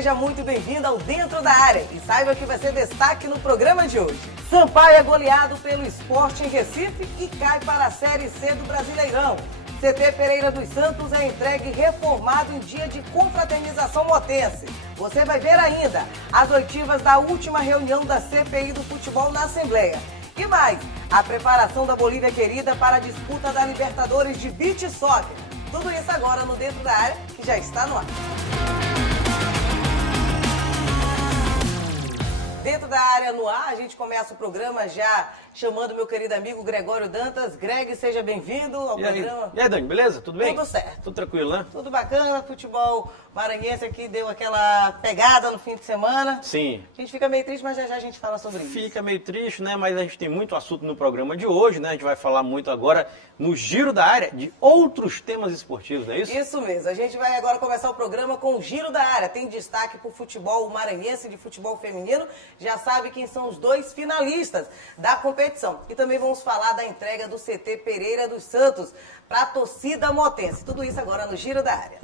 seja muito bem-vindo ao Dentro da Área e saiba que vai ser destaque no programa de hoje. Sampaio é goleado pelo Sport em Recife e cai para a Série C do Brasileirão. CT Pereira dos Santos é entregue reformado em dia de confraternização motense. Você vai ver ainda as oitivas da última reunião da CPI do futebol na Assembleia. E mais, a preparação da Bolívia querida para a disputa da Libertadores de Beach Soccer. Tudo isso agora no Dentro da Área, que já está no ar. Dentro da Área no ar, a gente começa o programa já chamando meu querido amigo Gregório Dantas. Greg, seja bem-vindo ao programa. E aí, Dani, beleza? Tudo bem? Tudo certo. Tudo tranquilo, né? Tudo bacana, futebol maranhense aqui deu aquela pegada no fim de semana. Sim. A gente fica meio triste, mas já a gente fala sobre isso. Fica meio triste, né? Mas a gente tem muito assunto no programa de hoje, né? A gente vai falar muito agora no Giro da Área de outros temas esportivos, não é isso? Isso mesmo. A gente vai agora começar o programa com o Giro da Área. Tem destaque para o futebol maranhense de futebol feminino. Já sabe quem são os dois finalistas da competição. E também vamos falar da entrega do CT Pereira dos Santos para a torcida motense. Tudo isso agora no Giro da Área.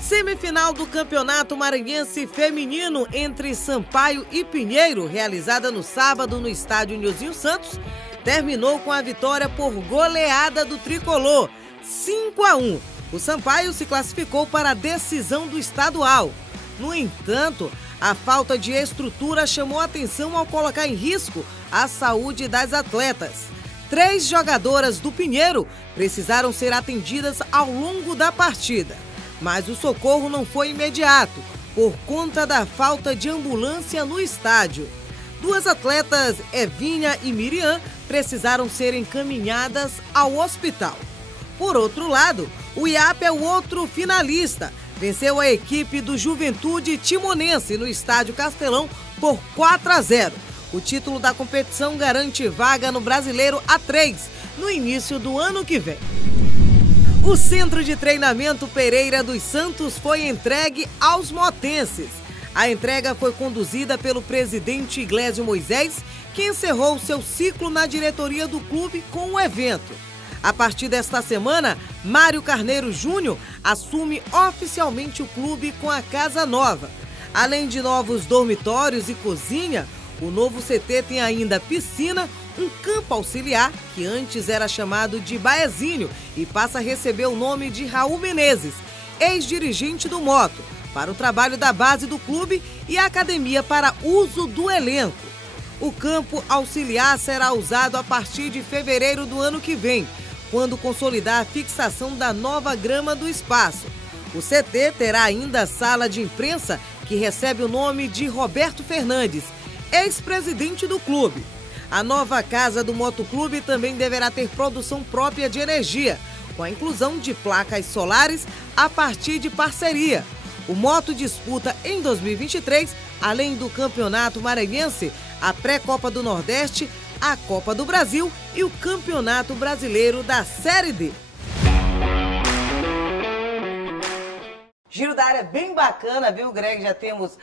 Semifinal do Campeonato Maranhense Feminino entre Sampaio e Pinheiro, realizada no sábado no estádio Nilzinho Santos, terminou com a vitória por goleada do tricolor, 5-1. O Sampaio se classificou para a decisão do estadual. No entanto, a falta de estrutura chamou a atenção ao colocar em risco a saúde das atletas. 3 jogadoras do Pinheiro precisaram ser atendidas ao longo da partida. Mas o socorro não foi imediato, por conta da falta de ambulância no estádio. 2 atletas, Evinha e Miriam, precisaram ser encaminhadas ao hospital. Por outro lado, o IAP é o outro finalista. Venceu a equipe do Juventude Timonense no estádio Castelão por 4-0. O título da competição garante vaga no Brasileiro A3, no início do ano que vem. O Centro de Treinamento Pereira dos Santos foi entregue aos motenses. A entrega foi conduzida pelo presidente Iglesio Moisés, que encerrou seu ciclo na diretoria do clube com o evento. A partir desta semana, Mário Carneiro Júnior assume oficialmente o clube com a casa nova. Além de novos dormitórios e cozinha, o novo CT tem ainda piscina, um campo auxiliar, que antes era chamado de Baezinho e passa a receber o nome de Raul Menezes, ex-dirigente do Moto, para o trabalho da base do clube e a academia para uso do elenco. O campo auxiliar será usado a partir de fevereiro do ano que vem, quando consolidar a fixação da nova grama do espaço. O CT terá ainda a sala de imprensa, que recebe o nome de Roberto Fernandes, ex-presidente do clube. A nova casa do motoclube também deverá ter produção própria de energia, com a inclusão de placas solares a partir de parceria. O Moto disputa em 2023, além do Campeonato Maranhense, a Pré-Copa do Nordeste, a Copa do Brasil e o Campeonato Brasileiro da Série D. Giro da Área bem bacana, viu, Greg? Já temos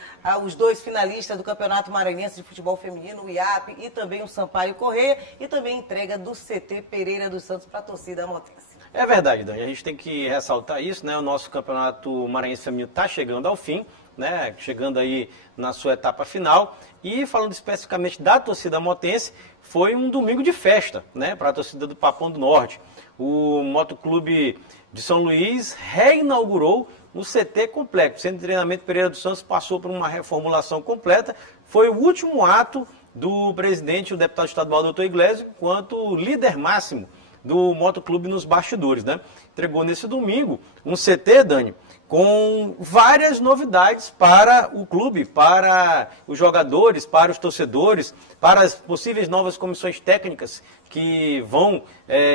os 2 finalistas do Campeonato Maranhense de Futebol Feminino, o IAP e também o Sampaio Corrêa, e também entrega do CT Pereira dos Santos para a torcida motense. É verdade, Dani. A gente tem que ressaltar isso, né? O nosso Campeonato Maranhense Feminino está chegando ao fim, né? Chegando aí na sua etapa final. E falando especificamente da torcida motense, foi um domingo de festa, né? Para a torcida do Papão do Norte. O Motoclube de São Luís reinaugurou o CT completo. O Centro de Treinamento Pereira dos Santos passou por uma reformulação completa. Foi o último ato do presidente, o deputado estadual doutor Iglesio, enquanto líder máximo do motoclube nos bastidores, né? Entregou nesse domingo um CT, Dani, com várias novidades para o clube, para os jogadores, para os torcedores, para as possíveis novas comissões técnicas que vão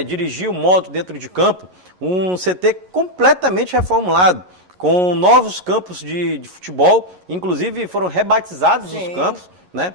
dirigir o moto dentro de campo. Um CT completamente reformulado, com novos campos de futebol, inclusive foram rebatizados os campos, né?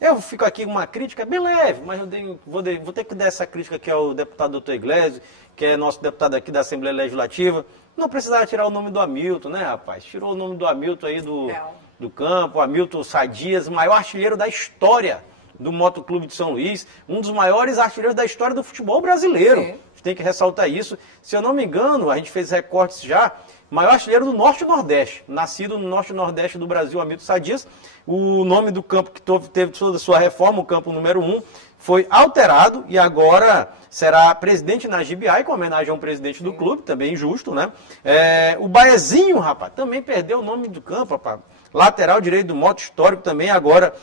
Eu fico aqui com uma crítica bem leve, mas eu vou ter que dar essa crítica aqui ao deputado doutor Iglesio, que é nosso deputado aqui da Assembleia Legislativa. Não precisava tirar o nome do Hamilton, né, rapaz? Tirou o nome do Hamilton aí do campo, Hamilton Sadias, maior artilheiro da história do Motoclube de São Luís, um dos maiores artilheiros da história do futebol brasileiro. Sim. gente tem que ressaltar isso. Se eu não me engano, a gente fez recortes já, maior artilheiro do Norte e Nordeste, nascido no Norte e Nordeste do Brasil, Hamilton Sadias. O nome do campo que teve toda a sua reforma, o campo número 1, foi alterado e agora será presidente Najib Ai, com homenagem a um presidente do clube, também justo, né? O Baezinho, rapaz, também perdeu o nome do campo, rapaz. Lateral direito do Moto Histórico também, agora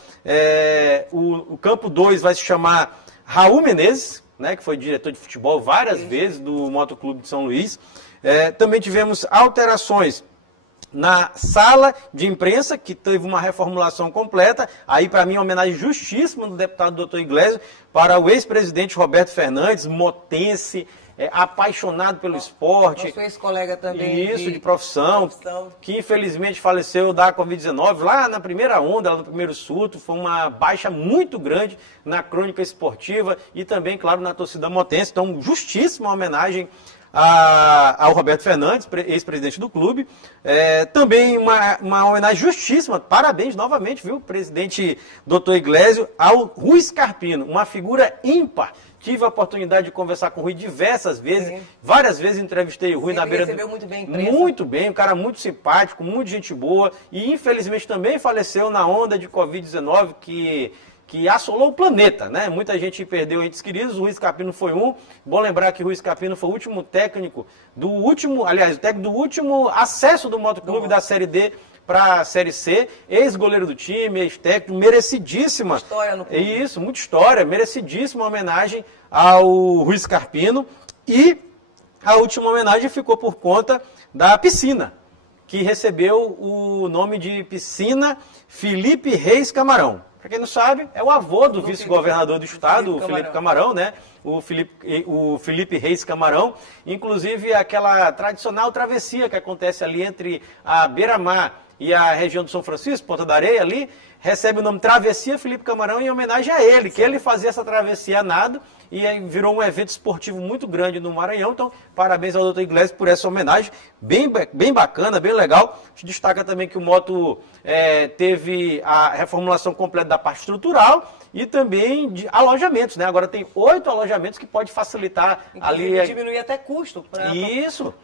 o campo 2 vai se chamar Raul Menezes, né, que foi diretor de futebol várias vezes do Motoclube de São Luís. Também tivemos alterações na sala de imprensa, que teve uma reformulação completa. Aí, para mim, uma homenagem justíssima do deputado Dr. Iglesias para o ex-presidente Roberto Fernandes, motense, apaixonado pelo esporte. Nosso ex-colega também. Isso, de profissão, que infelizmente faleceu da Covid-19 lá na primeira onda, lá no primeiro surto. Foi uma baixa muito grande na crônica esportiva e também, claro, na torcida motense. Então, justíssima homenagem ao Roberto Fernandes, ex-presidente do clube. Também uma homenagem justíssima, parabéns novamente, viu, presidente Dr. Iglesias, ao Rui Scarpino, uma figura ímpar. Tive a oportunidade de conversar com o Rui diversas vezes, Sim. Várias vezes entrevistei o Rui na beira recebeu muito bem a imprensa. Muito bem, um cara muito simpático, muito gente boa, e infelizmente também faleceu na onda de Covid-19 que assolou o planeta, né? Muita gente perdeu entes queridos, o Rui Scarpino foi um. Bom lembrar que o Rui Scarpino foi o último técnico o técnico do último acesso do Motoclube da Série D para a Série C, ex-goleiro do time, ex-técnico, merecidíssima. História no clube. Isso, muita história, merecidíssima homenagem ao Rui Scarpino. E a última homenagem ficou por conta da piscina, que recebeu o nome de Piscina Felipe Reis Camarão. Para quem não sabe, é o avô do vice-governador do estado, o Felipe Camarão, né? O Felipe Reis Camarão. Inclusive, aquela tradicional travessia que acontece ali entre a Beira-Mar e a região do São Francisco, Ponta da Areia ali, recebe o nome Travessia Felipe Camarão em homenagem a ele, que ele fazia essa travessia a nado e aí virou um evento esportivo muito grande no Maranhão. Então, parabéns ao Dr. Iglesias por essa homenagem, bem bacana, bem legal. A gente destaca também que o Moto teve a reformulação completa da parte estrutural e também de alojamentos, né? Agora tem 8 alojamentos que pode facilitar ali. Diminuir até custo para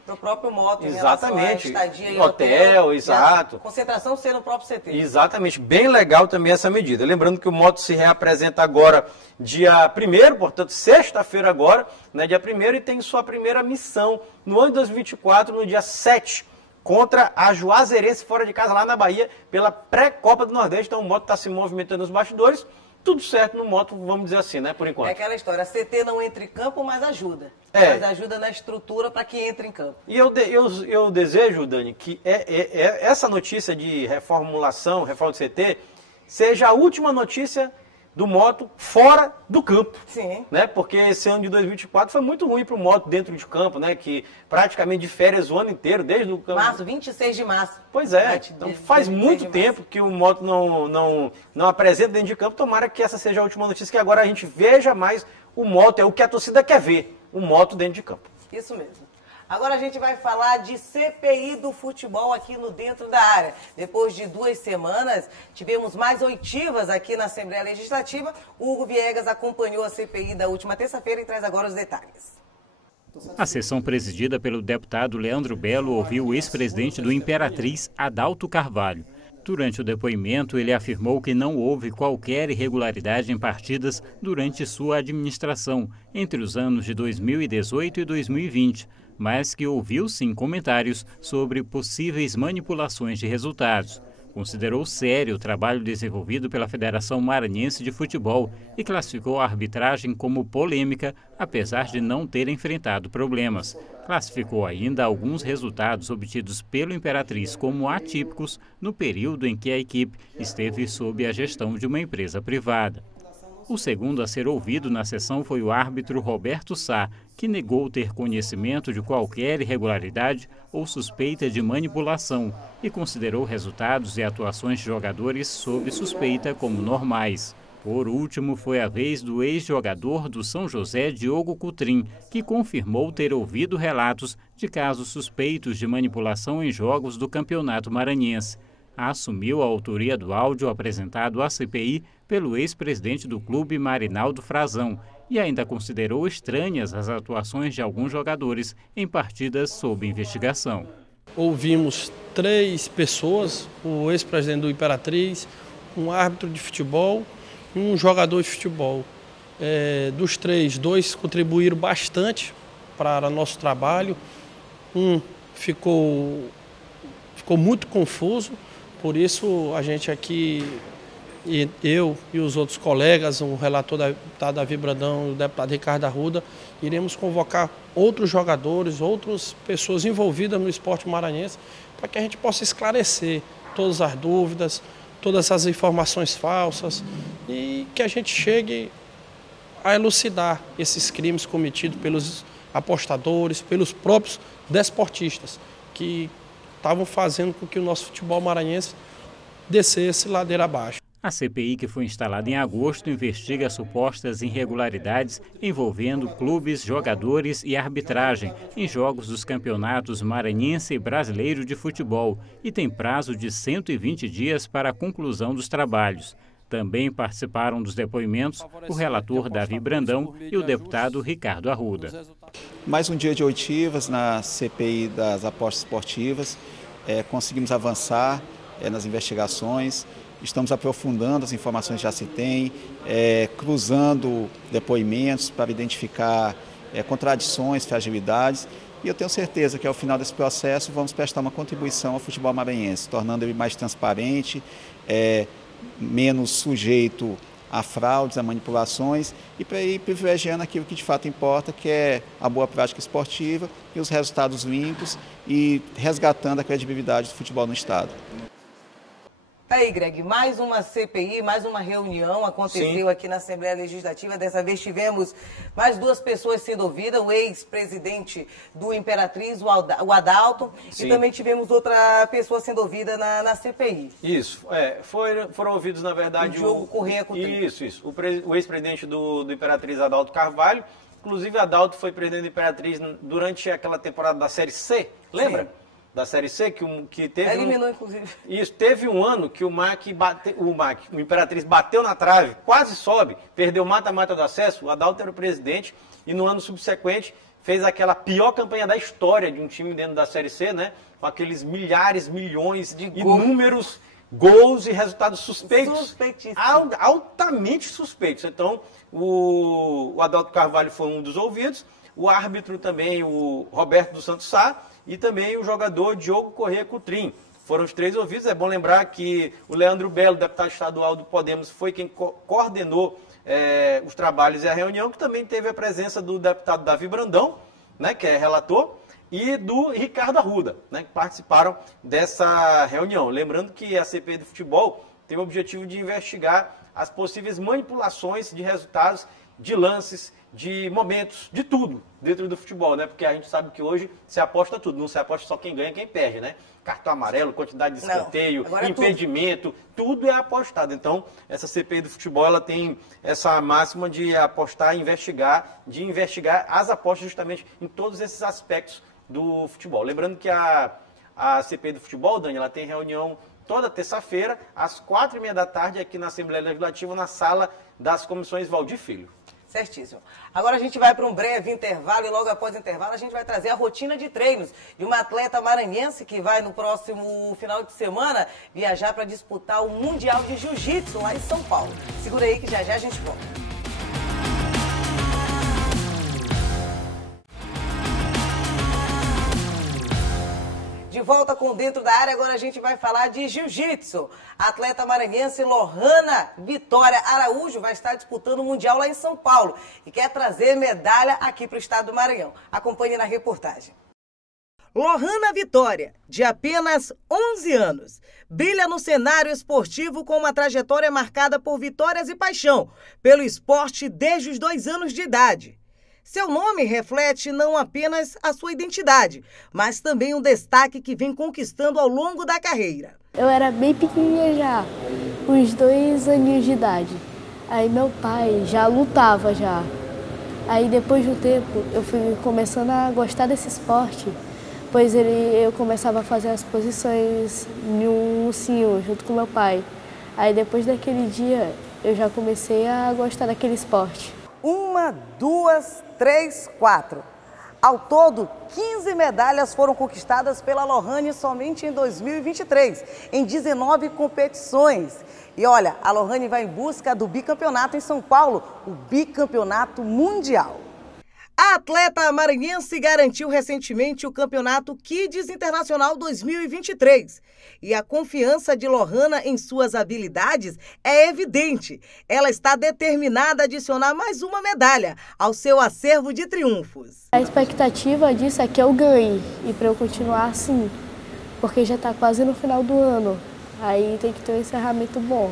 o próprio Moto. Exatamente. Estadia em hotel, exato. Concentração ser no próprio CT. Exatamente. Bem legal também essa medida. Lembrando que o Moto se reapresenta agora dia 1º, portanto, sexta-feira agora, né, dia 1º, e tem sua primeira missão no ano de 2024, no dia 7, contra a Juazeirense fora de casa, lá na Bahia, pela pré-Copa do Nordeste. Então o Moto está se movimentando nos bastidores. Tudo certo no Moto, vamos dizer assim, né, por enquanto. É aquela história, a CT não entra em campo, mas ajuda. Mas ajuda na estrutura para que entre em campo. E eu desejo, Dani, que essa notícia de reforma do CT, seja a última notícia do Moto fora do campo. Sim. Né? Porque esse ano de 2024 foi muito ruim para o Moto dentro de campo, né? Que praticamente de férias o ano inteiro, desde o campo. Março, 26 de março. Pois é, então faz muito tempo que o Moto não apresenta dentro de campo. Tomara que essa seja a última notícia, que agora a gente veja mais o Moto, é o que a torcida quer ver, o Moto dentro de campo. Isso mesmo. Agora a gente vai falar de CPI do futebol aqui no Dentro da Área. Depois de 2 semanas, tivemos mais oitivas aqui na Assembleia Legislativa. O Hugo Viegas acompanhou a CPI da última terça-feira e traz agora os detalhes. A sessão presidida pelo deputado Leandro Belo ouviu o ex-presidente do Imperatriz, Adalto Carvalho. Durante o depoimento, ele afirmou que não houve qualquer irregularidade em partidas durante sua administração, entre os anos de 2018 e 2020, mas que ouviu sim comentários sobre possíveis manipulações de resultados. Considerou sério o trabalho desenvolvido pela Federação Maranhense de Futebol e classificou a arbitragem como polêmica, apesar de não ter enfrentado problemas. Classificou ainda alguns resultados obtidos pelo Imperatriz como atípicos no período em que a equipe esteve sob a gestão de uma empresa privada. O segundo a ser ouvido na sessão foi o árbitro Roberto Sá, que negou ter conhecimento de qualquer irregularidade ou suspeita de manipulação e considerou resultados e atuações de jogadores sob suspeita como normais. Por último, foi a vez do ex-jogador do São José, Diogo Coutrin, que confirmou ter ouvido relatos de casos suspeitos de manipulação em jogos do Campeonato Maranhense. Assumiu a autoria do áudio apresentado à CPI pelo ex-presidente do clube, Marinaldo Frazão, e ainda considerou estranhas as atuações de alguns jogadores em partidas sob investigação. Ouvimos 3 pessoas, o ex-presidente do Imperatriz, um árbitro de futebol e um jogador de futebol. Dos 3, 2 contribuíram bastante para nosso trabalho. Um ficou muito confuso, por isso a gente aqui, eu e os outros colegas, o relator da deputada Davi Brandão e o deputado Ricardo Arruda, iremos convocar outros jogadores, outras pessoas envolvidas no esporte maranhense, para que a gente possa esclarecer todas as dúvidas, todas as informações falsas e que a gente chegue a elucidar esses crimes cometidos pelos apostadores, pelos próprios desportistas, que estavam fazendo com que o nosso futebol maranhense descesse ladeira abaixo. A CPI, que foi instalada em agosto, investiga supostas irregularidades envolvendo clubes, jogadores e arbitragem em jogos dos campeonatos maranhense e brasileiro de futebol e tem prazo de 120 dias para a conclusão dos trabalhos. Também participaram dos depoimentos o relator Davi Brandão e o deputado Ricardo Arruda. Mais um dia de oitivas na CPI das apostas esportivas. Conseguimos avançar nas investigações, estamos aprofundando as informações que já se tem, cruzando depoimentos para identificar contradições, fragilidades. E eu tenho certeza que ao final desse processo vamos prestar uma contribuição ao futebol maranhense, tornando ele mais transparente, menos sujeito a fraudes, a manipulações e para ir privilegiando aquilo que de fato importa, que é a boa prática esportiva e os resultados limpos e resgatando a credibilidade do futebol no estado. Aí, Greg, mais uma CPI, mais uma reunião aconteceu aqui na Assembleia Legislativa. Dessa vez tivemos mais 2 pessoas sendo ouvidas, o ex-presidente do Imperatriz, o Adalto, e também tivemos outra pessoa sendo ouvida na CPI. Isso, foram ouvidos, na verdade, o Diogo Corrêa Coutrinho. Isso. O ex-presidente do Imperatriz, Adalto Carvalho. Inclusive, Adalto foi presidente do Imperatriz durante aquela temporada da Série C, lembra? Sim. Da Série C, que teve... Eliminou, inclusive. Isso, teve um ano que o Imperatriz bateu na trave, quase sobe, perdeu mata-mata do acesso, o Adalto era o presidente, e no ano subsequente fez aquela pior campanha da história de um time dentro da Série C, né? Com aqueles milhares, milhões de inúmeros gols e resultados suspeitos. Altamente suspeitos. Então, o Adalto Carvalho foi um dos ouvidos, o árbitro também, o Roberto dos Santos Sá, e também o jogador Diogo Corrêa Coutrinho. Foram os 3 ouvidos. É bom lembrar que o Leandro Belo, deputado estadual do Podemos, foi quem coordenou os trabalhos e a reunião, que também teve a presença do deputado Davi Brandão, né, que é relator, e do Ricardo Arruda, né, que participaram dessa reunião. Lembrando que a CPI do futebol tem o objetivo de investigar as possíveis manipulações de resultados, de lances, de momentos, de tudo dentro do futebol, né? Porque a gente sabe que hoje se aposta tudo, não se aposta só quem ganha e quem perde, né? Cartão amarelo, quantidade de escanteio, impedimento, tudo é apostado. Então, essa CPI do futebol, ela tem essa máxima de apostar, de investigar as apostas justamente em todos esses aspectos do futebol. Lembrando que a CPI do futebol, Dani, ela tem reunião toda terça-feira, às 4h30 da tarde, aqui na Assembleia Legislativa, na sala das comissões Valdir Filho. Certíssimo. Agora a gente vai para um breve intervalo e logo após o intervalo a gente vai trazer a rotina de treinos de uma atleta maranhense que vai no próximo final de semana viajar para disputar o Mundial de Jiu-Jitsu lá em São Paulo. Segura aí que já a gente volta. De volta com Dentro da Área, agora a gente vai falar de jiu-jitsu. A atleta maranhense Lohana Vitória Araújo vai estar disputando o Mundial lá em São Paulo e quer trazer medalha aqui para o estado do Maranhão. Acompanhe na reportagem. Lohana Vitória, de apenas 11 anos, brilha no cenário esportivo com uma trajetória marcada por vitórias e paixão pelo esporte desde os 2 anos de idade. Seu nome reflete não apenas a sua identidade, mas também um destaque que vem conquistando ao longo da carreira. Eu era bem pequenininha já, uns 2 aninhos de idade. Aí meu pai já lutava já. Aí depois de um tempo eu fui começando a gostar desse esporte, pois eu começava a fazer as posições em um ursinho junto com meu pai. Aí depois daquele dia eu já comecei a gostar daquele esporte. 1, 2, 3, 4. Ao todo, 15 medalhas foram conquistadas pela Lohane somente em 2023, em 19 competições. E olha, a Lohane vai em busca do bicampeonato em São Paulo, o bicampeonato mundial. A atleta maranhense garantiu recentemente o Campeonato Kids Internacional 2023. E a confiança de Lohana em suas habilidades é evidente. Ela está determinada a adicionar mais uma medalha ao seu acervo de triunfos. A expectativa disso é que eu ganhe e para eu continuar assim, porque já está quase no final do ano. Aí tem que ter um encerramento bom.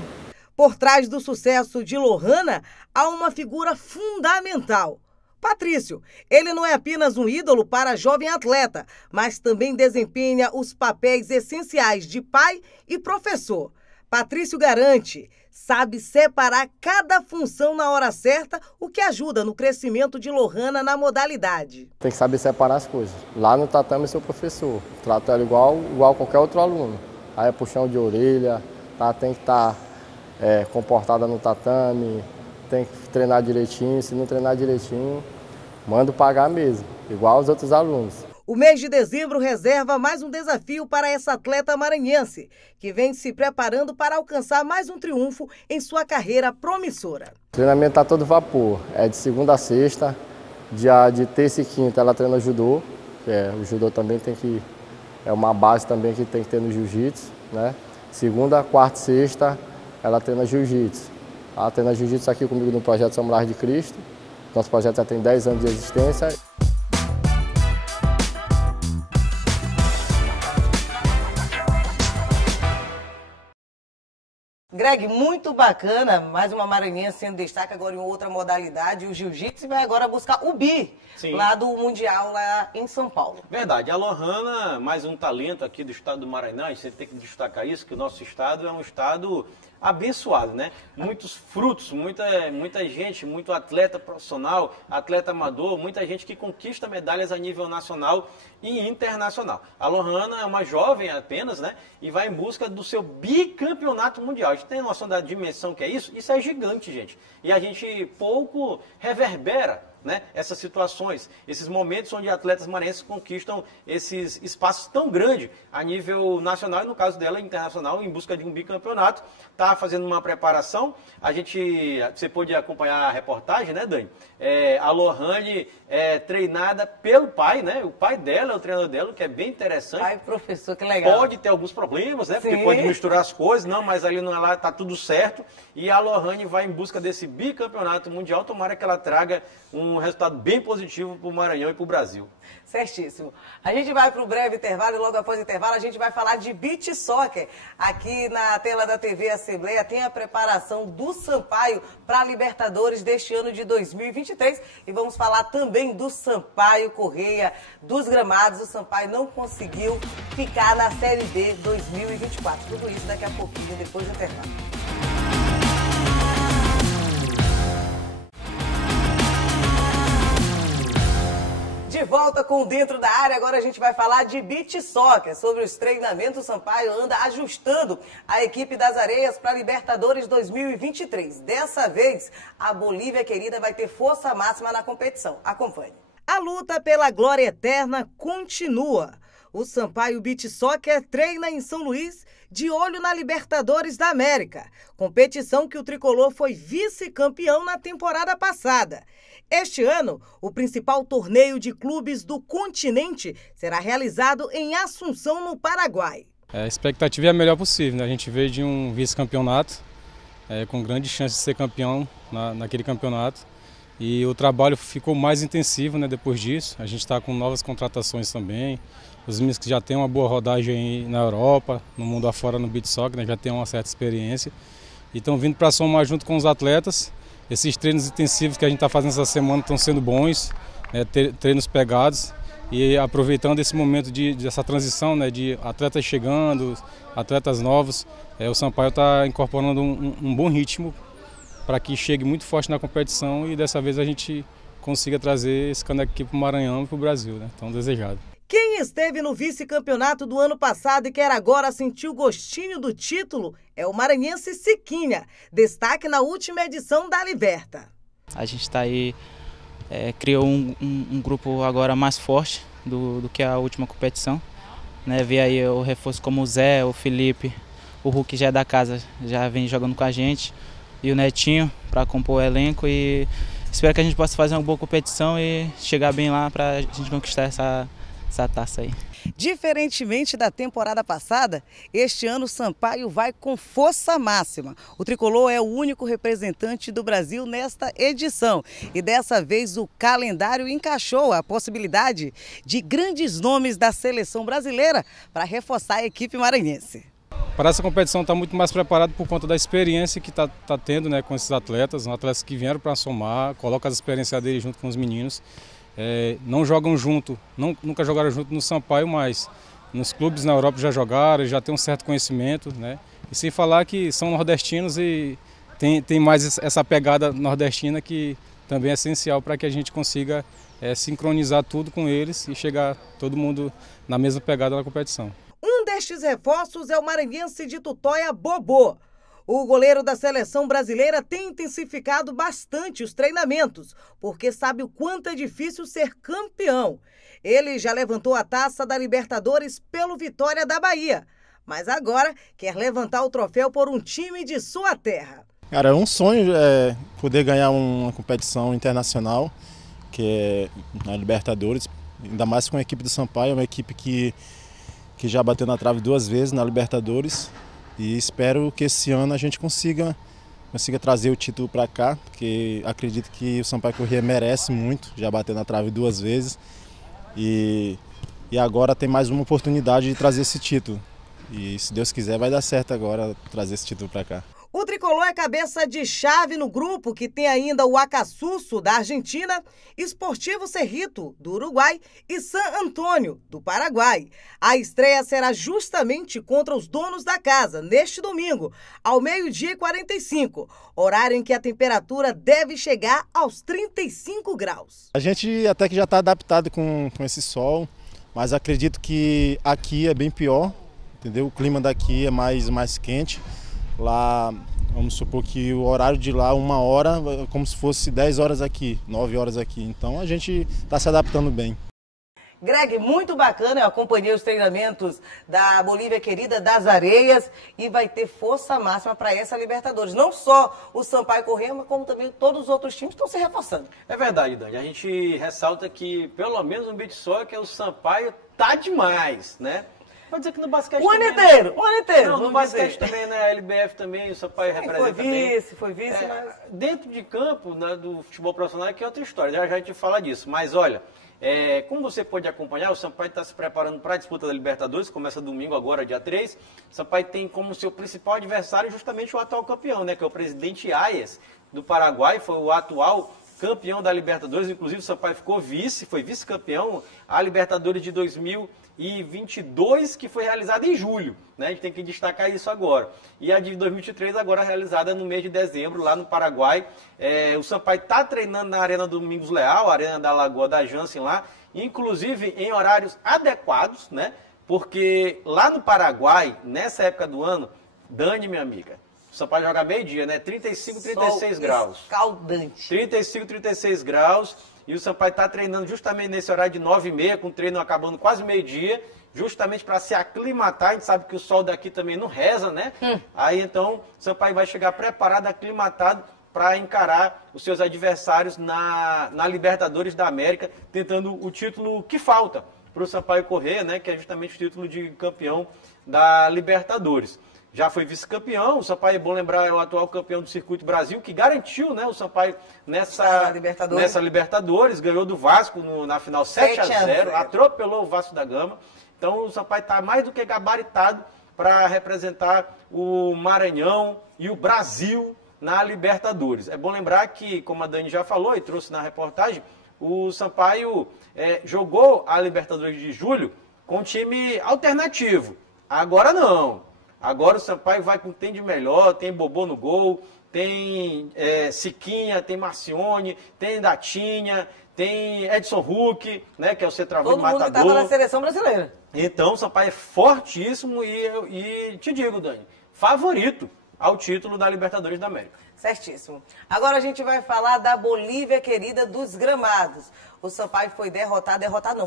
Por trás do sucesso de Lohana, há uma figura fundamental. Patrício, ele não é apenas um ídolo para a jovem atleta, mas também desempenha os papéis essenciais de pai e professor. Patrício garante, sabe separar cada função na hora certa, o que ajuda no crescimento de Lohana na modalidade. Tem que saber separar as coisas. Lá no tatame, seu professor, trato ela igual qualquer outro aluno. Aí é puxão de orelha, tá? Tem que estar comportada no tatame, tem que treinar direitinho, se não treinar direitinho, mando pagar mesmo, igual aos outros alunos. O mês de dezembro reserva mais um desafio para essa atleta maranhense, que vem se preparando para alcançar mais um triunfo em sua carreira promissora. O treinamento está todo vapor, é de segunda a sexta, dia de terça e quinta ela treina judô, o judô também é uma base também que tem que ter no jiu-jitsu, né? Segunda, quarta e sexta ela treina jiu-jitsu. Ela treina jiu-jitsu aqui comigo no Projeto Samurais de Cristo. Nosso projeto já tem 10 anos de existência. Greg, muito bacana, mais uma maranhense sendo destaque agora em outra modalidade, o jiu-jitsu, e vai agora buscar o bi, lá do Mundial, lá em São Paulo. Verdade, a Lohana, mais um talento aqui do estado do Maranhão, você tem que destacar isso, que o nosso estado é um estado abençoado, né? Muitos frutos, muita gente, muito atleta profissional, atleta amador, muita gente que conquista medalhas a nível nacional e internacional. A Lohana é uma jovem apenas, né? E vai em busca do seu bicampeonato mundial. A gente tem noção da dimensão que é isso? Isso é gigante, gente. E a gente pouco reverbera, né, essas situações, esses momentos onde atletas maranhenses conquistam esses espaços tão grandes a nível nacional e, no caso dela, internacional, em busca de um bicampeonato. Está fazendo uma preparação. Você pôde acompanhar a reportagem, né, Dani? A Lohane é treinada pelo pai, né? O pai dela é o treinador dela, o que é bem interessante. Pai, professor, que legal. Pode ter alguns problemas, né? Porque pode misturar as coisas, não, mas ali não é lá, tá tudo certo. E a Lohane vai em busca desse bicampeonato mundial. Tomara que ela traga um resultado bem positivo para o Maranhão e para o Brasil. Certíssimo. A gente vai para o breve intervalo e logo após o intervalo a gente vai falar de beach soccer. Aqui na tela da TV Assembleia tem a preparação do Sampaio para a Libertadores deste ano de 2023 e vamos falar também do Sampaio Correia, dos gramados. O Sampaio não conseguiu ficar na Série D 2024. Tudo isso daqui a pouquinho, depois do intervalo. De volta com Dentro da Área, agora a gente vai falar de beach soccer. Sobre os treinamentos, o Sampaio anda ajustando a equipe das Areias para a Libertadores 2023. Dessa vez, a Bolívia querida vai ter força máxima na competição. Acompanhe. A luta pela glória eterna continua. O Sampaio Beach Soccer treina em São Luís, de olho na Libertadores da América, competição que o tricolor foi vice-campeão na temporada passada. Este ano, o principal torneio de clubes do continente será realizado em Assunção, no Paraguai. A expectativa é a melhor possível, né? A gente veio de um vice-campeonato, com grande chance de ser campeão naquele campeonato. E o trabalho ficou mais intensivo, né, depois disso. A gente está com novas contratações também. Os meninos que já têm uma boa rodagem aí na Europa, no mundo afora no beach soccer, né, já têm uma certa experiência. E estão vindo para somar junto com os atletas. Esses treinos intensivos que a gente está fazendo essa semana estão sendo bons, né, treinos pegados. E aproveitando esse momento dessa transição, né, de atletas chegando, atletas novos, o Sampaio está incorporando um bom ritmo para que chegue muito forte na competição e dessa vez a gente consiga trazer esse caneco aqui para o Maranhão e para o Brasil, né? Tão desejado. Quem esteve no vice-campeonato do ano passado e quer agora sentir o gostinho do título é o maranhense Siquinha, destaque na última edição da Liberta. A gente está aí, criou um grupo agora mais forte do que a última competição. Né? Ver aí o reforço como o Zé, o Felipe, o Hulk já é da casa, já vem jogando com a gente, e o Netinho para compor o elenco, e espero que a gente possa fazer uma boa competição e chegar bem lá para a gente conquistar essa taça aí. Diferentemente da temporada passada, este ano o Sampaio vai com força máxima. O tricolor é o único representante do Brasil nesta edição. E dessa vez o calendário encaixou a possibilidade de grandes nomes da seleção brasileira para reforçar a equipe maranhense. Para essa competição está muito mais preparado por conta da experiência que está tendo, né, com esses atletas que vieram para somar, coloca as experiências deles junto com os meninos. Não jogam junto, nunca jogaram junto no Sampaio, mas nos clubes na Europa já jogaram, já tem um certo conhecimento, né? E sem falar que são nordestinos e tem mais essa pegada nordestina que também é essencial para que a gente consiga sincronizar tudo com eles e chegar todo mundo na mesma pegada na competição. Um destes reforços é o maranhense de Tutóia, Bobô. O goleiro da seleção brasileira tem intensificado bastante os treinamentos, porque sabe o quanto é difícil ser campeão. Ele já levantou a taça da Libertadores pelo Vitória da Bahia, mas agora quer levantar o troféu por um time de sua terra. Cara, é um sonho poder ganhar uma competição internacional, que é a Libertadores, ainda mais com a equipe do Sampaio, é uma equipe que já bateu na trave 2 vezes na Libertadores. E espero que esse ano a gente consiga trazer o título para cá, porque acredito que o Sampaio Corrêa merece muito, já bateu na trave 2 vezes. E agora tem mais uma oportunidade de trazer esse título. E se Deus quiser vai dar certo agora trazer esse título para cá. O tricolor é cabeça de chave no grupo, que tem ainda o Acassuso, da Argentina, Sportivo Cerrito, do Uruguai, e San Antônio, do Paraguai. A estreia será justamente contra os donos da casa, neste domingo, ao 12h45, horário em que a temperatura deve chegar aos 35 graus. A gente até que já está adaptado com esse sol, mas acredito que aqui é bem pior, entendeu? O clima daqui é mais quente. Lá, vamos supor que o horário de lá, 1 hora, como se fosse 10 horas aqui, 9 horas aqui. Então a gente está se adaptando bem. Greg, muito bacana, eu acompanhei os treinamentos da Bolívia Querida, das Areias, e vai ter força máxima para essa Libertadores. Não só o Sampaio Corrêa, mas como também todos os outros times estão se reforçando. É verdade, Dani. A gente ressalta que, pelo menos no beach soccer, o Sampaio tá demais, né? Pode dizer que no basquete o ano inteiro. Não, no basquete também, né? A LBF também, o Sampaio representa também. Foi vice, mas... Dentro de campo, né, do futebol profissional, que é outra história, já a gente fala disso. Mas olha, como você pode acompanhar, o Sampaio está se preparando para a disputa da Libertadores, começa domingo agora, dia 3. O Sampaio tem como seu principal adversário justamente o atual campeão, né? Que é o presidente Hayes, do Paraguai, foi o atual campeão da Libertadores. Inclusive o Sampaio foi vice-campeão a Libertadores de 2022, que foi realizada em julho, né? A gente tem que destacar isso agora. E a de 2023 agora realizada no mês de dezembro, lá no Paraguai. O Sampaio está treinando na Arena Domingos Leal, Arena da Lagoa da Jansen lá, inclusive em horários adequados, né? Porque lá no Paraguai, nessa época do ano, Dani, minha amiga, o Sampaio joga meio-dia, né? 35, 36 graus. Escaldante. 35, 36 graus. E o Sampaio está treinando justamente nesse horário de 9h30, com o treino acabando quase meio-dia, justamente para se aclimatar. A gente sabe que o sol daqui também não reza, né? Aí então o Sampaio vai chegar preparado, aclimatado, para encarar os seus adversários na Libertadores da América, tentando o título que falta para o Sampaio Corrêa, né? Que é justamente o título de campeão da Libertadores. Já foi vice-campeão, o Sampaio, é bom lembrar, é o atual campeão do Circuito Brasil, que garantiu, né, o Sampaio nessa Libertadores, ganhou do Vasco na final 7-0, atropelou o Vasco da Gama. Então o Sampaio está mais do que gabaritado para representar o Maranhão e o Brasil na Libertadores. É bom lembrar que, como a Dani já falou e trouxe na reportagem, o Sampaio jogou a Libertadores de julho com um time alternativo. Agora não. Agora o Sampaio vai com o que tem de melhor, tem Bobô no gol, tem Siquinha, tem Marcione, tem Datinha, tem Edson Hulk, né, que é o centroavante matador. Todo mundo que estava na seleção brasileira. Então o Sampaio é fortíssimo e te digo, Dani, favorito ao título da Libertadores da América. Certíssimo. Agora a gente vai falar da Bolívia querida dos gramados. O Sampaio foi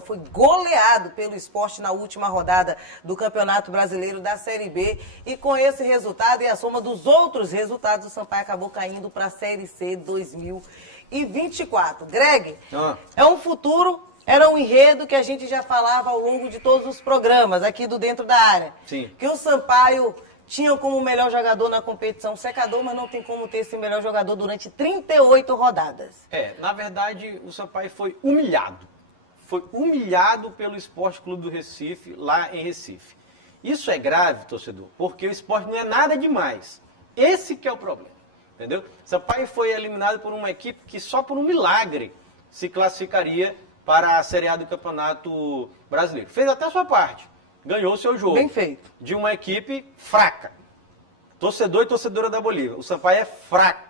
foi goleado pelo Sport na última rodada do Campeonato Brasileiro da Série B. E com esse resultado e a soma dos outros resultados, o Sampaio acabou caindo para a Série C 2024. Greg, é um futuro, era um enredo que a gente já falava ao longo de todos os programas aqui do Dentro da Área. Sim. Que o Sampaio tinha como melhor jogador na competição secador, mas não tem como ter esse melhor jogador durante 38 rodadas. Na verdade, o Sampaio foi humilhado. Foi humilhado pelo Sport Clube do Recife, lá em Recife. Isso é grave, torcedor, porque o Sport não é nada demais. Esse que é o problema, entendeu? O Sampaio foi eliminado por uma equipe que só por um milagre se classificaria para a Série A do Campeonato Brasileiro. Fez até a sua parte. Ganhou o seu jogo. Bem feito. De uma equipe fraca. Torcedor e torcedora da Bolívia. O Sampaio é fraco.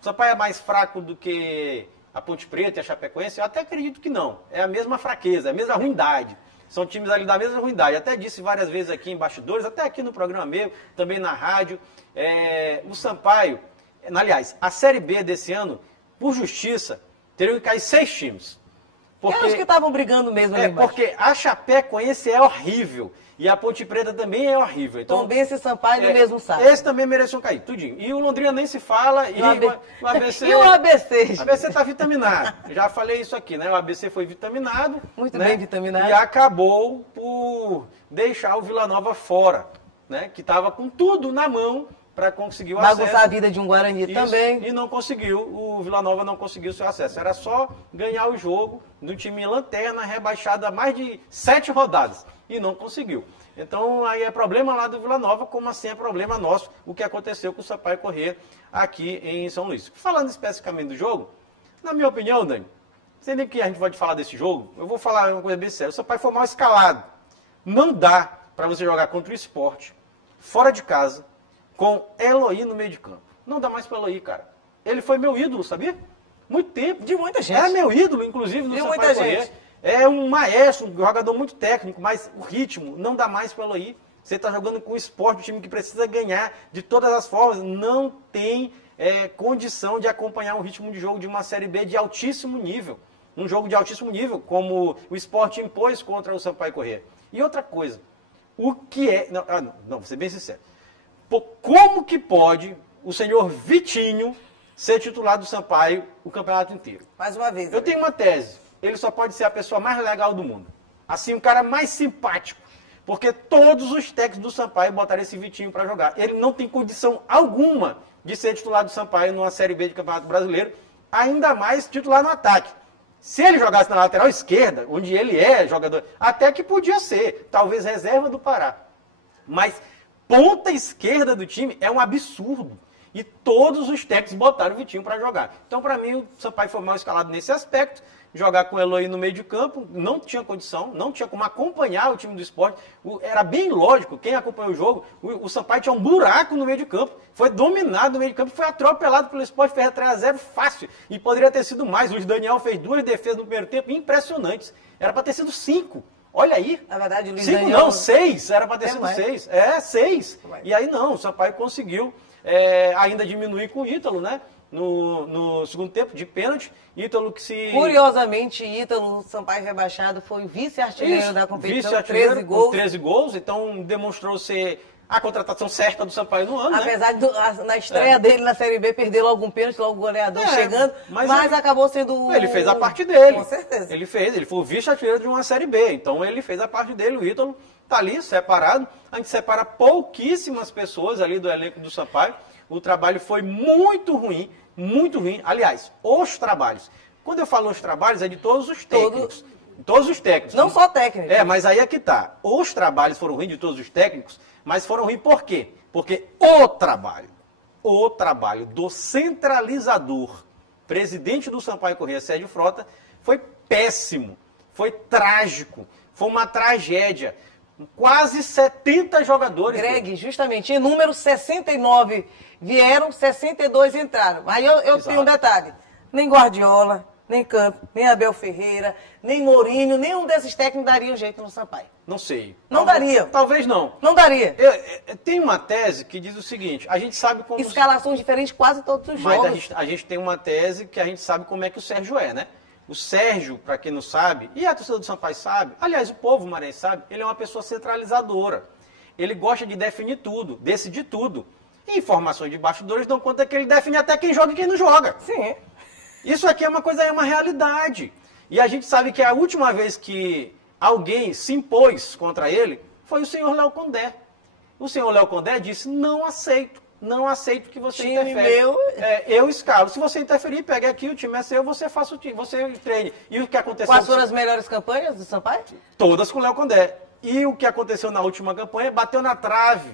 O Sampaio é mais fraco do que a Ponte Preta e a Chapecoense? Eu até acredito que não. É a mesma fraqueza, é a mesma ruindade. São times ali da mesma ruindade. Até disse várias vezes aqui em bastidores, até aqui no programa meu, também na rádio. O Sampaio, aliás, a Série B desse ano, por justiça, teriam que cair 6 times. Porque, eles que estavam brigando mesmo ali embaixo. Porque a Chapecoense é horrível. E a Ponte Preta também é horrível. Então, Tombense e Sampaio no mesmo saco. Esse também mereciam cair, tudinho. E o Londrina nem se fala. E o ABC... E o ABC? O ABC está vitaminado. Já falei isso aqui, né? O ABC foi vitaminado. Muito bem vitaminado. E acabou por deixar o Vila Nova fora, né? Que estava com tudo na mão para conseguir o acesso. Bagunçar a vida de um Guarani também. E não conseguiu, o Vila Nova não conseguiu seu acesso. Era só ganhar o jogo do time lanterna, rebaixado a mais de 7 rodadas. E não conseguiu. Então aí é problema lá do Vila Nova, como assim é problema nosso, o que aconteceu com o Sampaio Corrêa aqui em São Luís. Falando especificamente do jogo, na minha opinião, Dani, não sei nem que a gente pode falar desse jogo, eu vou falar uma coisa bem séria. O Sampaio foi mal escalado. Não dá para você jogar contra o Sport, fora de casa, com Eloy no meio de campo. Não dá mais para Eloy, cara. Ele foi meu ídolo, sabia? Muito tempo. De muita gente. É meu ídolo, inclusive, no Sampaio Corrêa. É um maestro, um jogador muito técnico, mas o ritmo não dá mais para Eloy. Você está jogando com o Sport, um time que precisa ganhar de todas as formas. Não tem condição de acompanhar um ritmo de jogo de uma Série B de altíssimo nível. Um jogo de altíssimo nível, como o Sport impôs contra o Sampaio Corrêa. E outra coisa, o que é... Não, vou ser bem sincero. Como que pode o senhor Vitinho ser titular do Sampaio o campeonato inteiro? Mais uma vez. Eu tenho uma tese. Ele só pode ser a pessoa mais legal do mundo. Assim, o cara mais simpático. Porque todos os técnicos do Sampaio botaram esse Vitinho para jogar. Ele não tem condição alguma de ser titular do Sampaio numa Série B de Campeonato Brasileiro. Ainda mais titular no ataque. Se ele jogasse na lateral esquerda, onde ele é jogador, até que podia ser. Talvez reserva do Pará. Mas... ponta esquerda do time é um absurdo. E todos os técnicos botaram o Vitinho para jogar. Então, para mim, o Sampaio foi mal escalado nesse aspecto. Jogar com o Eloy no meio de campo, não tinha condição, não tinha como acompanhar o time do Sport. Era bem lógico, quem acompanhou o jogo, o Sampaio tinha um buraco no meio de campo. Foi dominado no meio de campo, foi atropelado pelo Sport, fez 3-0 fácil. E poderia ter sido mais. O Daniel fez 2 defesas no primeiro tempo impressionantes. Era para ter sido 5. Olha aí. Na verdade, o Luiz 5 Daniel... não, 6. Era para ter sido 6. 6. E aí não, o Sampaio conseguiu ainda diminuir com o Ítalo, né? No segundo tempo, de pênalti. Ítalo que se... Curiosamente, Ítalo, Sampaio rebaixado, foi o vice-artilheiro da competição, 13 gols. Com 13 gols, então demonstrou ser a contratação certa do Sampaio no ano, apesar de, na estreia dele na Série B, perder logo um pênalti, logo o goleador chegando, mas acabou sendo... Ele fez a parte dele. Com certeza. Ele foi o vice-artilheiro de uma Série B, então ele fez a parte dele, o Ítalo está ali, separado. A gente separa pouquíssimas pessoas ali do elenco do Sampaio. O trabalho foi muito ruim, muito ruim. Aliás, os trabalhos. Quando eu falo os trabalhos, é de todos os técnicos. Todos os técnicos. Não só técnicos. Mas aí é que tá. Os trabalhos foram ruins de todos os técnicos, mas foram ruins por quê? Porque o trabalho do centralizador, presidente do Sampaio Corrêa, Sérgio Frota, foi péssimo, foi trágico, foi uma tragédia. Quase 70 jogadores. Greg, justamente, em número 69 vieram, 62 entraram. Aí eu tenho um detalhe. Nem Guardiola, nem Campo, nem Abel Ferreira, nem Mourinho, nenhum desses técnicos daria um jeito no Sampaio. Não sei. Não daria. Talvez não. Não daria. Tem uma tese que diz o seguinte, a gente sabe como... Escalações diferentes quase todos os jogos. Mas a gente tem uma tese que a gente sabe como é que o Sérgio é, né? O Sérgio, para quem não sabe, e a torcida do Sampaio sabe, aliás, o povo maranhense sabe, ele é uma pessoa centralizadora. Ele gosta de definir tudo, decidir tudo. E informações de bastidores dão conta que ele define até quem joga e quem não joga. Sim. Isso aqui é uma realidade. E a gente sabe que a última vez que alguém se impôs contra ele foi o senhor Léo Condé. O senhor Léo Condé disse, não aceito que você interfere. Eu escalo. Se você interferir, pegue aqui, o time é seu, você faça o time, você treine. E o que aconteceu... Quais foram as melhores campanhas do Sampaio? Todas com o Léo Condé. E o que aconteceu na última campanha, bateu na trave.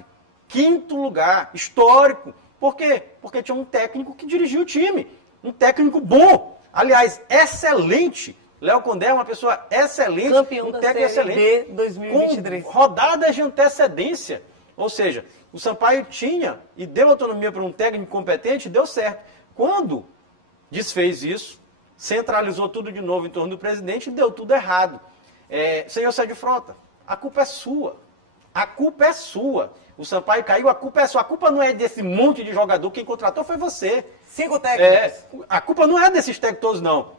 5º lugar, histórico. Por quê? Porque tinha um técnico que dirigia o time. Um técnico bom. Aliás, excelente. Léo Condé é uma pessoa excelente. Campeão um da técnico Série excelente. B 2023. Com rodadas de antecedência. Ou seja, o Sampaio tinha e deu autonomia para um técnico competente e deu certo. Quando desfez isso, centralizou tudo de novo em torno do presidente e deu tudo errado. Senhor Sérgio Frota, a culpa é sua. A culpa é sua. O Sampaio caiu, a culpa é sua. A culpa não é desse monte de jogador. Quem contratou foi você. 5 técnicos. A culpa não é desses técnicos todos, não.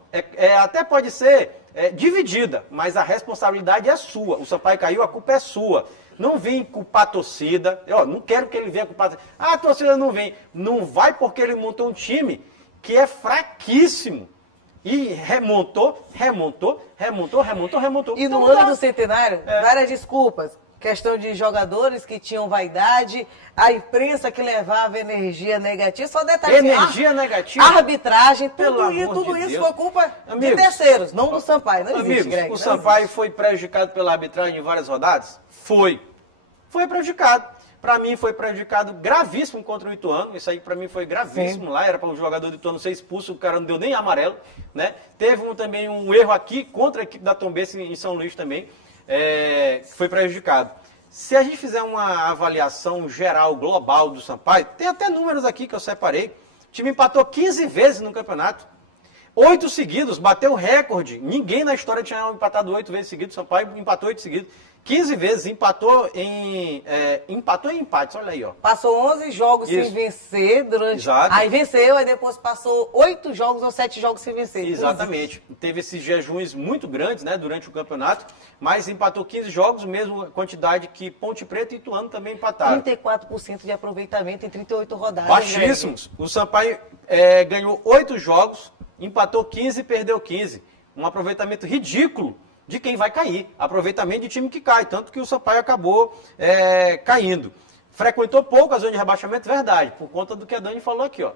Até pode ser dividida, mas a responsabilidade é sua. O Sampaio caiu, a culpa é sua. Não vem culpar a torcida. Eu não quero que ele venha culpar. A torcida não vem. Não vai porque ele montou um time que é fraquíssimo. E remontou. E no ano do centenário, várias desculpas. Questão de jogadores que tinham vaidade, a imprensa que levava energia negativa, só detalhe. Energia negativa? Arbitragem, Tudo isso Deus. foi culpa de terceiros, não do Sampaio. Não existe, amigos, Greg. o Sampaio foi prejudicado pela arbitragem em várias rodadas? Foi prejudicado. Para mim foi prejudicado gravíssimo contra o Ituano. Isso aí para mim foi gravíssimo. Sim. Lá era para o jogador do Ituano ser expulso, o cara não deu nem amarelo, né? Teve também um erro aqui contra a equipe da Tombense em São Luís também, foi prejudicado. Se a gente fizer uma avaliação geral, global do Sampaio, tem até números aqui que eu separei. O time empatou 15 vezes no campeonato. 8 seguidos, bateu o recorde. Ninguém na história tinha empatado 8 vezes seguidos. O Sampaio empatou 8 seguidos. 15 vezes, empatou em empates, olha aí, ó. Passou 11 jogos sem vencer durante... Exato. Aí venceu, aí depois passou 8 jogos ou 7 jogos sem vencer. Exatamente. Teve esses jejuns muito grandes, né, durante o campeonato, mas empatou 15 jogos, mesma quantidade que Ponte Preta e Ituano também empataram. 34% de aproveitamento em 38 rodadas. Baixíssimos. O Sampaio ganhou 8 jogos, empatou 15 e perdeu 15. Um aproveitamento ridículo de quem vai cair. Aproveitamento de time que cai. Tanto que o Sampaio acabou caindo. Frequentou pouco a zona de rebaixamento, verdade. Por conta do que a Dani falou aqui, ó.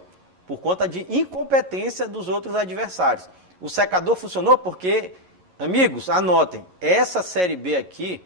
Por conta de incompetência dos outros adversários. O secador funcionou porque, amigos, anotem. Essa Série B aqui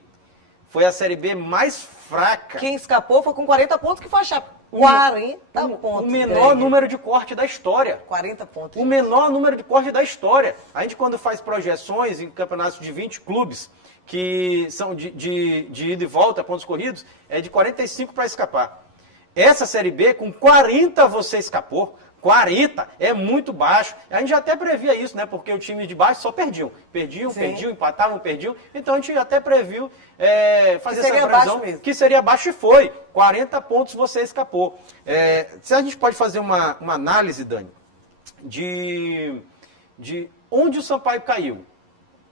foi a Série B mais fraca. Quem escapou foi com 40 pontos, que foi a Chape. 40 pontos. O menor número de corte da história. 40 pontos. O menor número de corte da história. A gente, quando faz projeções em campeonatos de 20 clubes, que são de ida e volta, pontos corridos, é de 45 para escapar. Essa Série B, com 40 você escapou. 40 é muito baixo. A gente já até previa isso, né? Porque o time de baixo só perdiam. Perdiam, empatavam, perdiam. Então a gente até previu fazer essa previsão que seria baixo e foi. 40 pontos você escapou. Se a gente pode fazer uma análise, Dani, de onde o Sampaio caiu.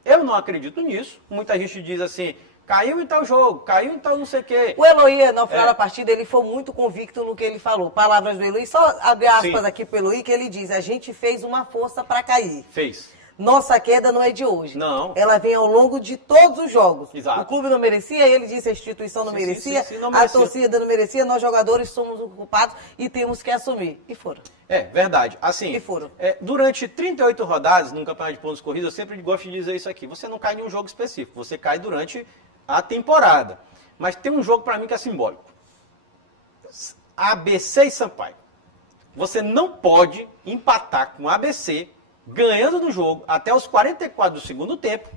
Eu não acredito nisso. Muita gente diz assim... Caiu em tal jogo, caiu em tal não sei o quê. O Eloy, no final da partida, ele foi muito convicto no que ele falou. Palavras do Eloy, só abrir aspas aqui pro Eloy, que ele diz, a gente fez uma força para cair. Fez. Nossa queda não é de hoje. Não. Ela vem ao longo de todos os jogos. Exato. O clube não merecia, ele disse, a instituição não merecia, a torcida não merecia, nós jogadores somos culpados e temos que assumir. E foram. Verdade. Assim, e foram. Durante 38 rodadas, num campeonato de pontos corridos, eu sempre gosto de dizer isso aqui. Você não cai em um jogo específico, você cai durante a temporada. Mas tem um jogo para mim que é simbólico. ABC e Sampaio. Você não pode empatar com o ABC, ganhando do jogo até os 44 do segundo tempo,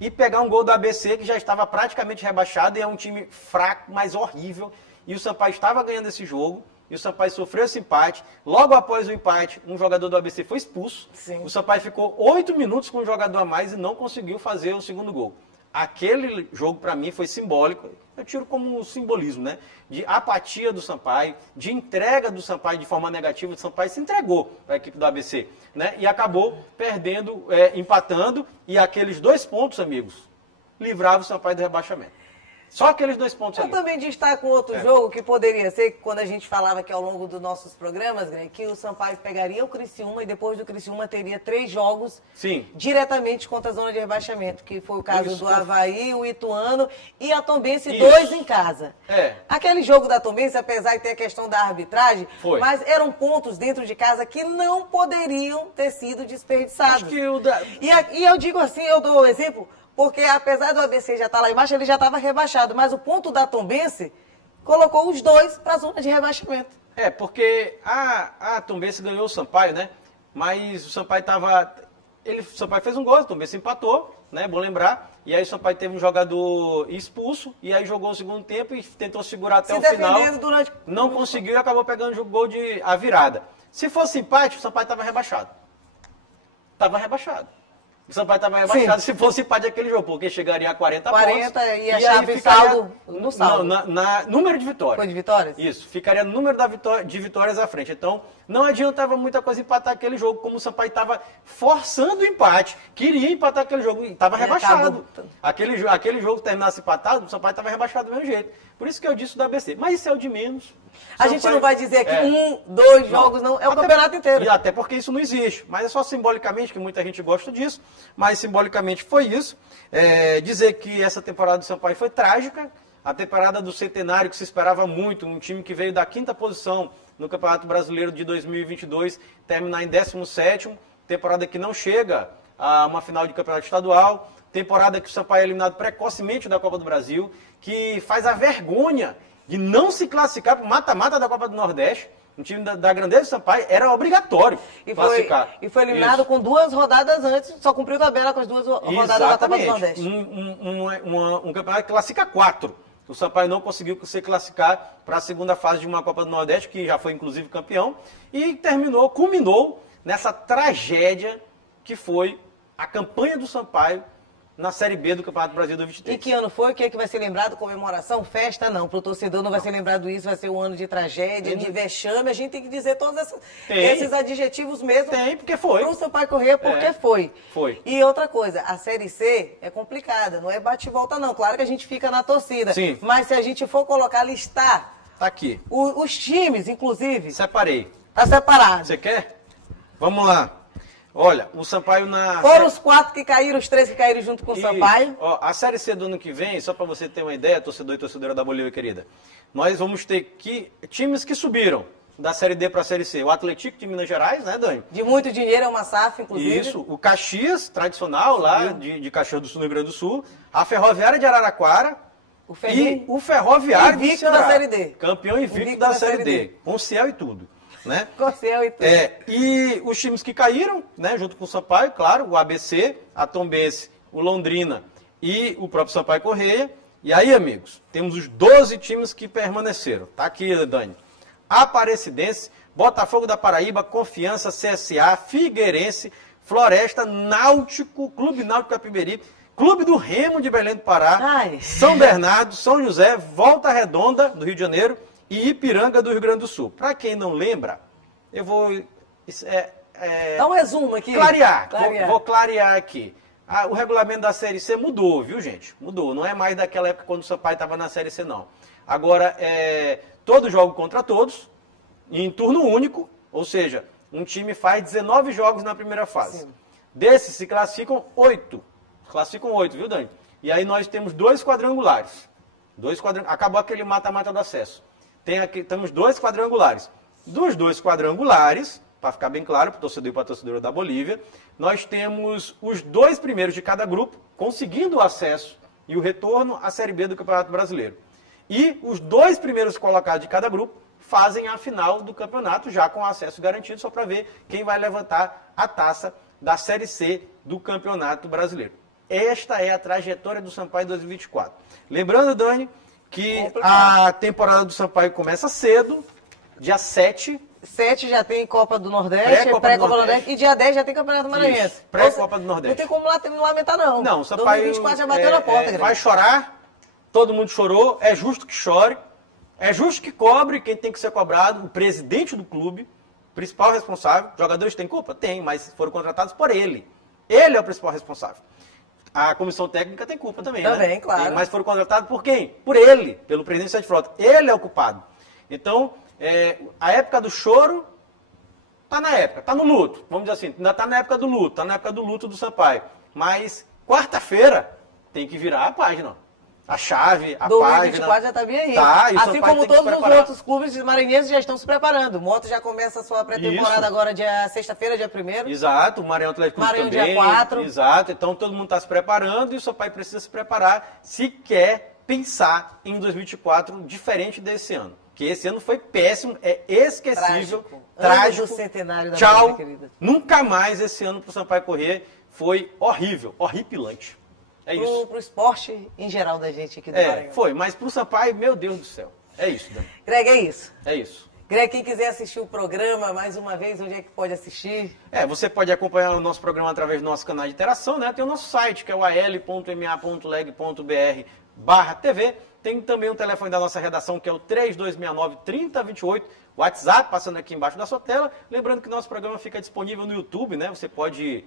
e pegar um gol do ABC que já estava praticamente rebaixado, e é um time fraco, mas horrível, e o Sampaio estava ganhando esse jogo, e o Sampaio sofreu esse empate. Logo após o empate, um jogador do ABC foi expulso. Sim. O Sampaio ficou 8 minutos com um jogador a mais e não conseguiu fazer o segundo gol. Aquele jogo, para mim, foi simbólico. Eu tiro como um simbolismo, né? De apatia do Sampaio, de entrega do Sampaio de forma negativa. O Sampaio se entregou para a equipe do ABC, né? E acabou perdendo, empatando. E aqueles 2 pontos, amigos, livravam o Sampaio do rebaixamento. Só aqueles 2 pontos ali. Eu também destaco outro jogo que poderia ser, quando a gente falava que ao longo dos nossos programas, Greg, que o Sampaio pegaria o Criciúma e depois do Criciúma teria 3 jogos diretamente contra a zona de rebaixamento, que foi o caso do Avaí, o Ituano e a Tombense, 2 em casa. Aquele jogo da Tombense, apesar de ter a questão da arbitragem, mas eram pontos dentro de casa que não poderiam ter sido desperdiçados. Acho que e eu digo assim, eu dou o exemplo, porque apesar do ABC já estar lá embaixo, ele já estava rebaixado. Mas o ponto da Tombense colocou os 2 para a zona de rebaixamento. Porque a Tombense ganhou o Sampaio, né? Mas o Sampaio estava... O Sampaio fez um gol, a Tombense empatou, né? Bom lembrar. E aí o Sampaio teve um jogador expulso, e aí jogou o segundo tempo e tentou segurar até o final. Não conseguiu e acabou pegando o gol de a virada. Se fosse empate, o Sampaio estava rebaixado. Estava rebaixado. O Sampaio estava rebaixado se fosse empate aquele jogo, porque chegaria a 40 pontos. E a chave saldo no saldo. Número de vitórias. Foi de vitórias? Isso, ficaria no número de vitórias à frente. Então, não adiantava muita coisa empatar aquele jogo, como o Sampaio estava forçando o empate, queria empatar aquele jogo e estava rebaixado. Aquele jogo terminasse empatado, o Sampaio estava rebaixado do mesmo jeito. Por isso que eu disse do ABC. Mas isso é o de menos. A gente não vai dizer que 1, 2 jogos, não. É o campeonato inteiro. E até porque isso não existe. Mas é só simbolicamente, que muita gente gosta disso. Mas simbolicamente foi isso. Dizer que essa temporada do Sampaio foi trágica. A temporada do Centenário, que se esperava muito. Um time que veio da 5ª posição no Campeonato Brasileiro de 2022. Terminar em 17º. Temporada que não chega a uma final de campeonato estadual. Temporada que o Sampaio é eliminado precocemente da Copa do Brasil. Que faz a vergonha de não se classificar para o mata-mata da Copa do Nordeste. Um time da grandeza do Sampaio era obrigatório classificar. E foi eliminado com 2 rodadas antes, só cumpriu tabela com as 2 rodadas da Copa do Nordeste. Um campeonato que classifica 4. O Sampaio não conseguiu se classificar para a segunda fase de uma Copa do Nordeste, que já foi inclusive campeão, e culminou nessa tragédia que foi a campanha do Sampaio na Série B do Campeonato Brasileiro 2023. E que ano foi? O que é que vai ser lembrado? Comemoração? Festa? Não. Para o torcedor não vai ser lembrado isso, vai ser um ano de tragédia, de vexame. A gente tem que dizer todos esses adjetivos mesmo. Tem, porque foi. Para o Sampaio Corrêa, porque foi. Foi. E outra coisa, a Série C é complicada, não é bate e volta não. Claro que a gente fica na torcida. Sim. Mas se a gente for listar... Tá aqui. Os times, inclusive... Separei. Tá separado. Você quer? Vamos lá. Olha, o Sampaio na... Foram os 4 que caíram, os 3 que caíram junto com o Sampaio. A Série C do ano que vem, só para você ter uma ideia, torcedor e torcedora da Bolívia querida, nós vamos ter times que subiram da Série D para a Série C. O Atlético de Minas Gerais, né, Dani? De muito dinheiro, é uma SAF, inclusive. Isso. O Caxias, tradicional, lá de Caxias do Sul, no Rio Grande do Sul. A Ferroviária de Araraquara. E o Ferroviário invicto da Série D. Campeão invicto da Série D. Com Ciel e tudo. Né? E os times que caíram, né, junto com o Sampaio, claro, o ABC, a Tombense, o Londrina e o próprio Sampaio Corrêa. E aí, amigos, temos os 12 times que permaneceram. Tá aqui, Dani. Aparecidense, Botafogo da Paraíba, Confiança, CSA, Figueirense, Floresta, Náutico, Clube Náutico Capiberibe, Clube do Remo de Belém do Pará, São Bernardo, São José, Volta Redonda, do Rio de Janeiro, e Ipiranga do Rio Grande do Sul. Para quem não lembra, eu vou... Dá um resumo aqui. Vou clarear aqui. O regulamento da Série C mudou, viu, gente? Mudou. Não é mais daquela época quando o Sampaio estava na Série C, não. Agora, todo jogo contra todos, em turno único, ou seja, um time faz 19 jogos na primeira fase. Sim. Desses se classificam 8. Classificam 8, viu, Dani? E aí nós temos 2 quadrangulares. Acabou aquele mata-mata do acesso. Temos 2 quadrangulares. Dos 2 quadrangulares, para ficar bem claro para o torcedor e para a torcedora da Bolívia, nós temos os 2 primeiros de cada grupo conseguindo o acesso e o retorno à Série B do Campeonato Brasileiro. E os 2 primeiros colocados de cada grupo fazem a final do campeonato, já com acesso garantido, só para ver quem vai levantar a taça da Série C do Campeonato Brasileiro. Esta é a trajetória do Sampaio 2024. Lembrando, Dani, que a temporada do Sampaio começa cedo, Dia 7. 7 já tem Copa do Nordeste, pré-Copa do Nordeste, e dia 10 já tem Campeonato Maranhense. Pré-Copa do Nordeste. Não tem como lamentar, não. Não, o Sampaio 2024 já bateu na porta, vai chorar, todo mundo chorou, é justo que chore, é justo que cobre quem tem que ser cobrado, o presidente do clube, principal responsável. Jogadores têm culpa? Tem, mas foram contratados por ele. Ele é o principal responsável. A comissão técnica tem culpa também, né? Também, claro. Mas foram contratados por quem? Por ele, pelo presidente do Sete Frota. Ele é o culpado. Então, a época do choro tá na época, tá no luto. Vamos dizer assim, ainda tá na época do luto, tá na época do luto do Sampaio. Mas quarta-feira tem que virar a página. A chave, a 2024 página. já tá bem aí. Tá, assim como todos os outros clubes maranhenses já estão se preparando. O Moto já começa a sua pré-temporada agora, sexta-feira, dia 1º. Exato, o Maranhão Atlético Clube também. Dia 4. Exato, então todo mundo está se preparando e o Sampaio precisa se preparar se quer pensar em 2024 diferente desse ano. Que esse ano foi péssimo, é esquecível, trágico. Ano do centenário da Tchau, querida. Nunca mais esse ano para o Sampaio correr foi horrível, horripilante. É isso. Pro esporte em geral da gente aqui do Maranhão. Foi, mas pro Sampaio, meu Deus do céu. É isso, Dani. Greg, é isso. É isso. Greg, quem quiser assistir o programa, mais uma vez, onde é que pode assistir? Você pode acompanhar o nosso programa através do nosso canal de interação, né? Tem o nosso site, que é o al.ma.leg.br/TV. Tem também o telefone da nossa redação, que é o 3269-3028. WhatsApp, passando aqui embaixo da sua tela. Lembrando que nosso programa fica disponível no YouTube, né? Você pode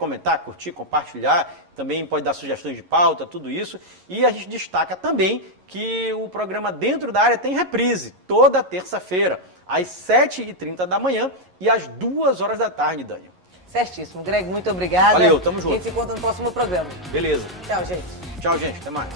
comentar, curtir, compartilhar. Também pode dar sugestões de pauta, tudo isso. E a gente destaca também que o programa Dentro da Área tem reprise, toda terça-feira, às 7h30 da manhã e às 2h da tarde, Dani. Certíssimo. Greg, muito obrigada. Valeu, tamo junto. A gente se encontra no próximo programa. Beleza. Tchau, gente. Tchau, gente. Até mais.